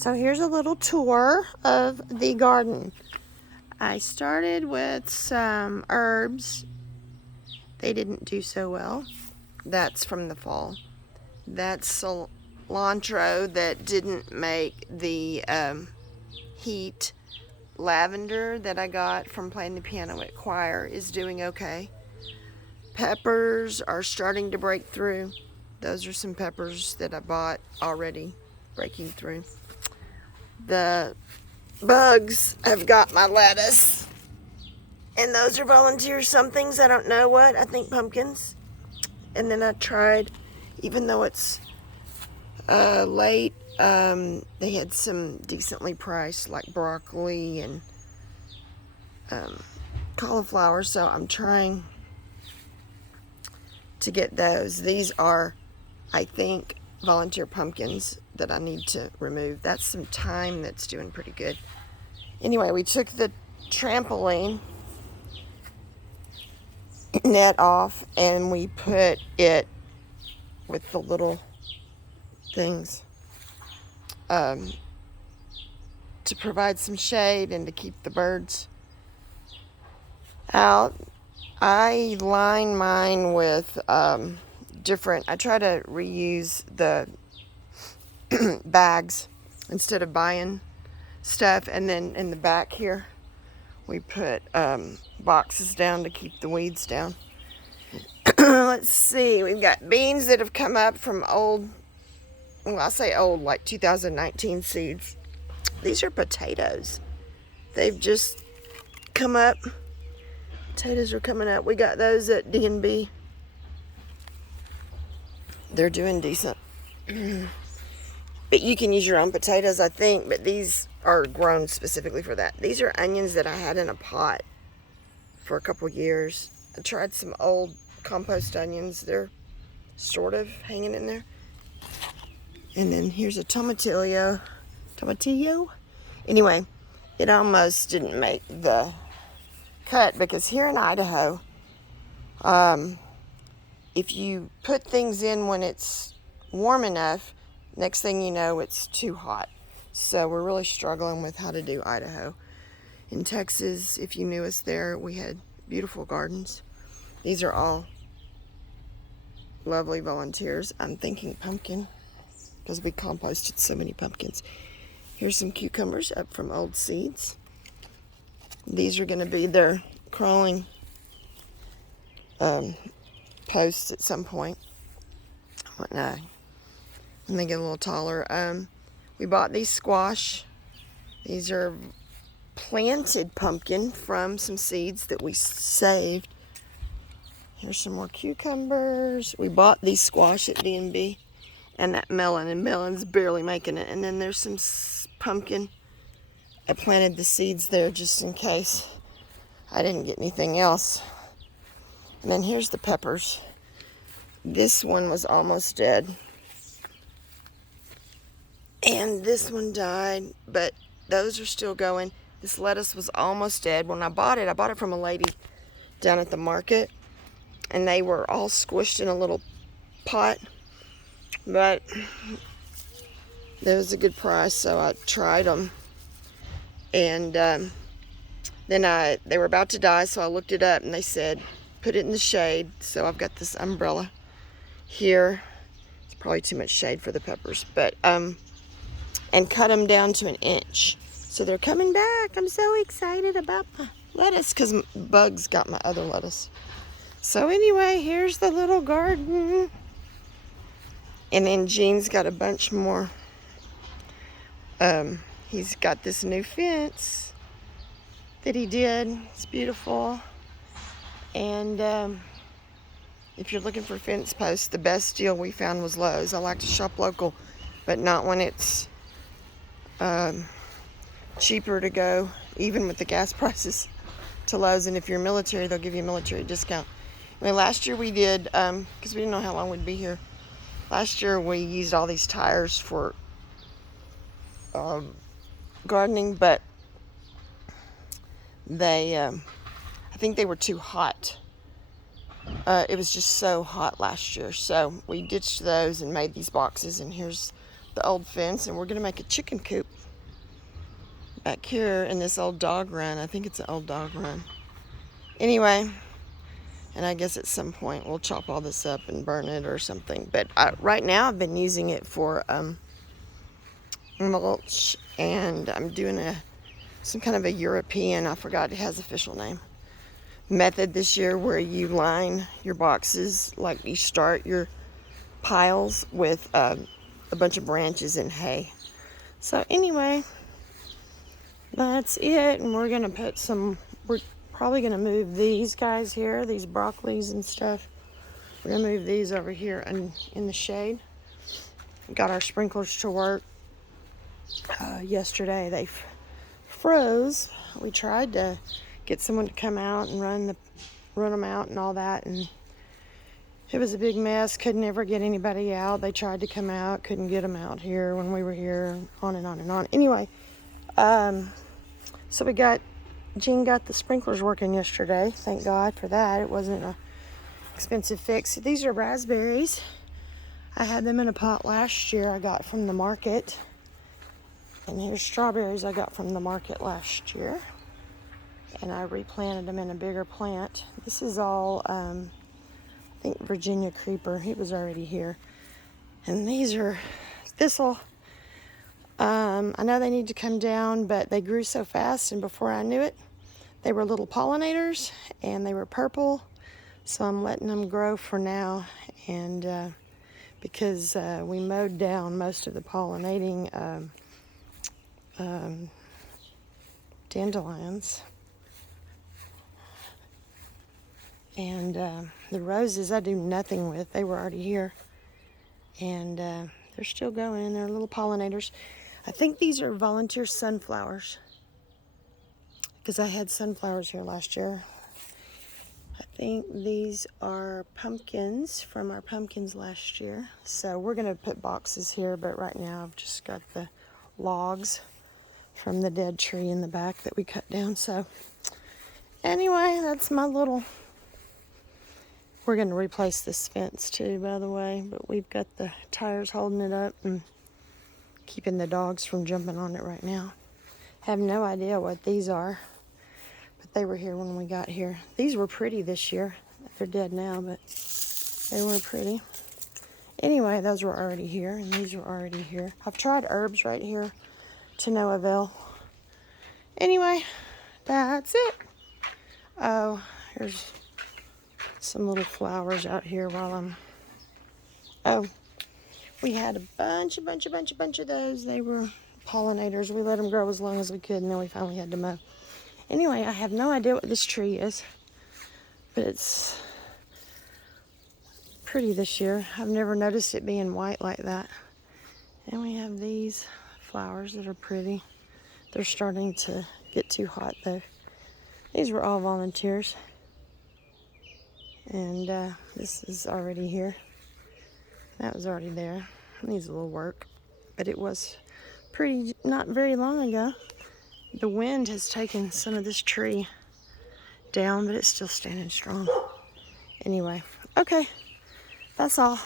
So here's a little tour of the garden. I started with some herbs. They didn't do so well. That's from the fall. That's cilantro that didn't make the heat. Lavender that I got from playing the piano at choir is doing okay. Peppers are starting to break through. Those are some peppers that I bought already breaking through. The bugs have got my lettuce. And those are volunteer somethings. I don't know what. I think pumpkins. And then I tried, even though it's late, they had some decently priced like broccoli and cauliflower. So I'm trying to get those. These are, I think, volunteer pumpkins that I need to remove. That's some thyme that's doing pretty good. Anyway, we took the trampoline net off and we put it with the little things to provide some shade and to keep the birds out. I line mine with different, I try to reuse the bags instead of buying stuff. And then in the back here we put boxes down to keep the weeds down. Let's see, we've got beans that have come up from old, well, I say old, like 2019 seeds. These are potatoes. They've just come up. Potatoes are coming up. We got those at D&B. They're doing decent. But you can use your own potatoes, I think, but these are grown specifically for that. These are onions that I had in a pot for a couple years. I tried some old compost onions. They're sort of hanging in there. And then here's a tomatillo. Anyway, it almost didn't make the cut because here in Idaho, if you put things in when it's warm enough, next thing you know, it's too hot. So we're really struggling with how to do Idaho. In Texas, if you knew us there, we had beautiful gardens. These are all lovely volunteers. I'm thinking pumpkin because we composted so many pumpkins. Here's some cucumbers up from old seeds. These are going to be their crawling posts at some point when they get a little taller. We bought these squash. These are planted pumpkin from some seeds that we saved. Here's some more cucumbers. We bought these squash at D&B. And that melon, and melon's barely making it. And then there's some pumpkin. I planted the seeds there just in case I didn't get anything else. And then here's the peppers. This one was almost dead. And this one died, but those are still going. This lettuce was almost dead. When I bought it from a lady down at the market. And they were all squished in a little pot. But that was a good price, so I tried them. And then they were about to die, so I looked it up, and they said, put it in the shade. So I've got this umbrella here. It's probably too much shade for the peppers, but and cut them down to 1 inch. So they're coming back. I'm so excited about my lettuce because bugs got my other lettuce. So anyway, here's the little garden. And then Gene's got a bunch more. He's got this new fence that he did. It's beautiful. And if you're looking for fence posts, the best deal we found was Lowe's. I like to shop local, but not when it's cheaper to go, even with the gas prices, to Lowe's. And if you're military, they'll give you a military discount. I mean, last year we did, because we didn't know how long we'd be here. Last year we used all these tires for gardening, but they, I think they were too hot. It was just so hot last year. So we ditched those and made these boxes, and here's the old fence, and we're gonna make a chicken coop back here in this old dog run. I think it's an old dog run. Anyway, and I guess at some point we'll chop all this up and burn it or something. But right now I've been using it for mulch, and I'm doing some kind of a European, I forgot it has official name, method this year, where you line your boxes, like you start your piles with a bunch of branches and hay. So anyway, that's it. And we're probably gonna move these guys here, these broccolis and stuff. We're gonna move these over here in the shade. Got our sprinklers to work. Yesterday they froze. We tried to get someone to come out and run them out and all that, and it was a big mess. Couldn't ever get anybody out. They tried to come out, couldn't get them out here when we were here, on and on and on. Anyway, so Jean got the sprinklers working yesterday. Thank God for that. It wasn't an expensive fix. These are raspberries. I had them in a pot last year I got from the market. And here's strawberries I got from the market last year. And I replanted them in a bigger plant. This is all, I think, Virginia creeper. He was already here. And these are thistle. I know they need to come down, but they grew so fast, and before I knew it, they were little pollinators, and they were purple. So I'm letting them grow for now, and because we mowed down most of the pollinating dandelions. And the roses I do nothing with. They were already here. And they're still going. They're little pollinators. I think these are volunteer sunflowers, because I had sunflowers here last year. I think these are pumpkins from our pumpkins last year. So we're going to put boxes here, but right now I've just got the logs from the dead tree in the back that we cut down. So anyway, that's my little... We're going to replace this fence too, by the way, but we've got the tires holding it up and keeping the dogs from jumping on it right now. Have no idea what these are, but they were here when we got here. These were pretty this year. They're dead now, but they were pretty. Anyway, those were already here, and these were already here. I've tried herbs right here to no avail. Anyway, that's it. Oh, here's some little flowers out here while I'm... Oh, we had a bunch of those. They were pollinators. We let them grow as long as we could, and then we finally had to mow. Anyway, I have no idea what this tree is, but it's pretty this year. I've never noticed it being white like that. And we have these flowers that are pretty. They're starting to get too hot though. These were all volunteers. And this is already here. That was already there. Needs a little work, but it was pretty not very long ago. The wind has taken some of this tree down, but it's still standing strong. Anyway, okay, that's all.